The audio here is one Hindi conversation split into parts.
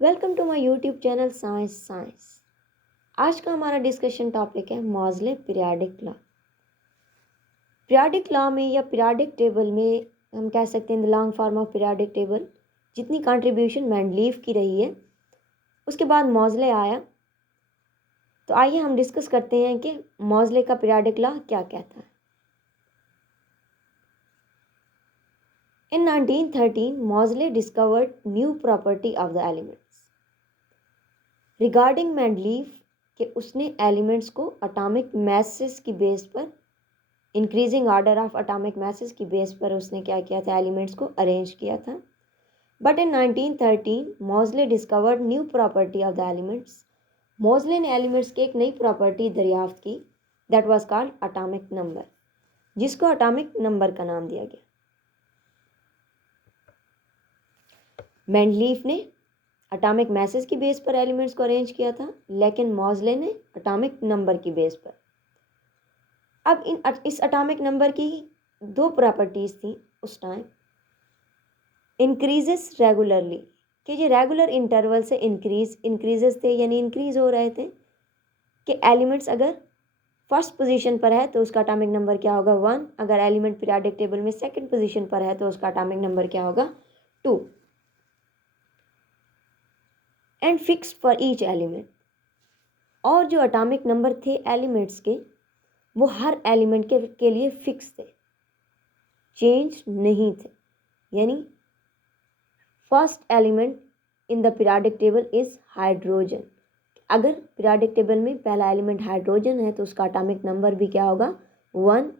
Welcome to my YouTube channel science science. आज का हमारा डिस्कशन टॉपिक है Moseley periodic law. Periodic law में या पीरियाडिक टेबल में हम कह सकते हैं the long form of periodic table जितनी कंट्रीब्यूशन मेंडलीव की रही है उसके बाद मॉज़ले आया। तो आइए हम डिस्कस करते हैं कि मॉज़ले का पीरियाडिक लॉ क्या कहता है। In 1913, Moseley discovered new property of the elements. Regarding Mendeleev कि उसने एलिमेंट्स को अटोमिक मैसेस की बेस पर increasing order of atomic masses की बेस पर उसने क्या किया था, एलिमेंट्स को अरेंज किया था। But in 1913 Moseley discovered new property of the elements. Moseley ने एलिमेंट्स की एक नई प्रॉपर्टी दरियाफ्त की that was called atomic number, जिसको अटोमिक नंबर का नाम दिया गया। मेंडलीफ ने अटोमिक मैसेज की बेस पर एलिमेंट्स को अरेंज किया था, लेकिन मॉज़ले ने अटोमिक नंबर की बेस पर। अब इस अटोमिक नंबर की दो प्रॉपर्टीज़ थी उस टाइम। इंक्रीजेस रेगुलरली कि ये रेगुलर इंटरवल से इंक्रीजेस थे, यानी इंक्रीज हो रहे थे कि एलिमेंट्स अगर फर्स्ट पोजीशन पर है तो उसका अटोमिक नंबर क्या होगा 1, अगर एलिमेंट पीरियोडिक टेबल में सेकंड पोजीशन पर है तो उसका अटोमिक नंबर क्या होगा 2, and fix for each element. और जो अटोमिक नंबर थे एलिमेंट्स के वो हर एलिमेंट के लिए फिक्स थे, चेंज नहीं थे। यानी first element in the periodic table is hydrogen. अगर पीरियोडिक टेबल में पहला एलिमेंट हाइड्रोजन है तो उसका अटोमिक नंबर भी क्या होगा 1,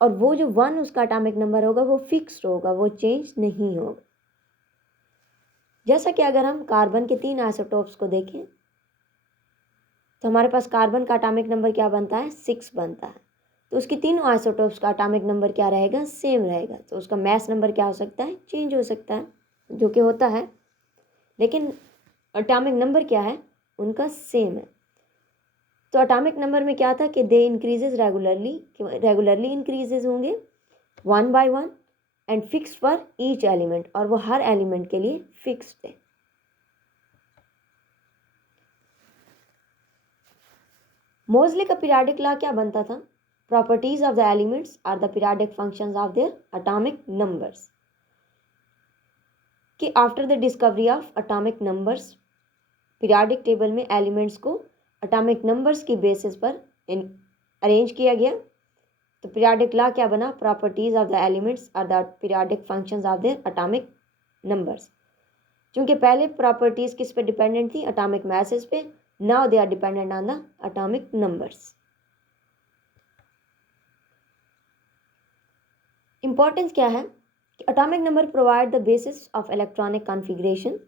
और वो जो 1 उसका अटोमिक नंबर होगा वो फिक्स्ड होगा, वो चेंज नहीं होगा। जैसा कि अगर हम कार्बन के 3 आइसोटोप्स को देखें तो हमारे पास कार्बन का अटोमिक नंबर क्या बनता है 6 बनता है, तो उसकी तीनों आइसोटोप्स का अटोमिक नंबर क्या रहेगा सेम रहेगा। तो उसका मैस नंबर क्या हो सकता है चेंज हो सकता है, जो कि होता है, लेकिन अटोमिक नंबर क्या है उनका सेम है। तो अटोमिक नंबर में क्या था कि दे इंक्रीजेज रेगुलरली इंक्रीजेज होंगे 1 by 1 and fix for each element, और वो हर एलिमेंट के लिए फिक्स्ड है। मोज़ले का पीरियोडिक लॉ क्या बनता था, properties of the elements are the periodic functions of their atomic numbers. कि after the discovery of atomic numbers periodic table में एलिमेंट्स को अटोमिक नंबर्स की बेसिस पर अरेंज किया गया। तो पीरियोडिक लॉ क्या बना, properties of the elements are the periodic functions of their atomic numbers. क्योंकि पहले प्रॉपर्टीज किस पे डिपेंडेंट थी, अटोमिक मैसेज पे, now they are dependent on the atomic numbers. Importance क्या है कि atomic number provide the basis of electronic configuration.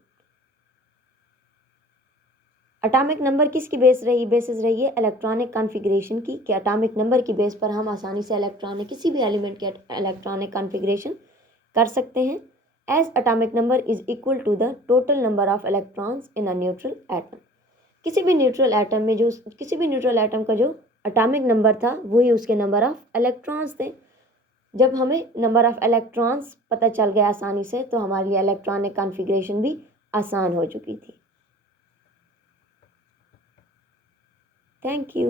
Atomic number किसकी बेसिस रही है इलेक्ट्रॉनिक कॉन्फ़िगरेशन की, कि अटोमिक नंबर की बेस पर हम आसानी से किसी भी एलिमेंट के इलेक्ट्रॉनिक कॉन्फ़िगरेशन कर सकते हैं। As atomic number is equal to the total number of electrons in a neutral atom. किसी भी न्यूट्रल एटम का जो अटोमिक नंबर था वही उसके नंबर ऑफ इलेक्ट्रॉन्स थे। जब हमें नंबर ऑफ इलेक्ट्रॉन्स पता चल गया आसानी से तो हमारे लिए इलेक्ट्रॉनिक कॉन्फ़िगरेशन भी आसान हो चुकी थी। Thank you.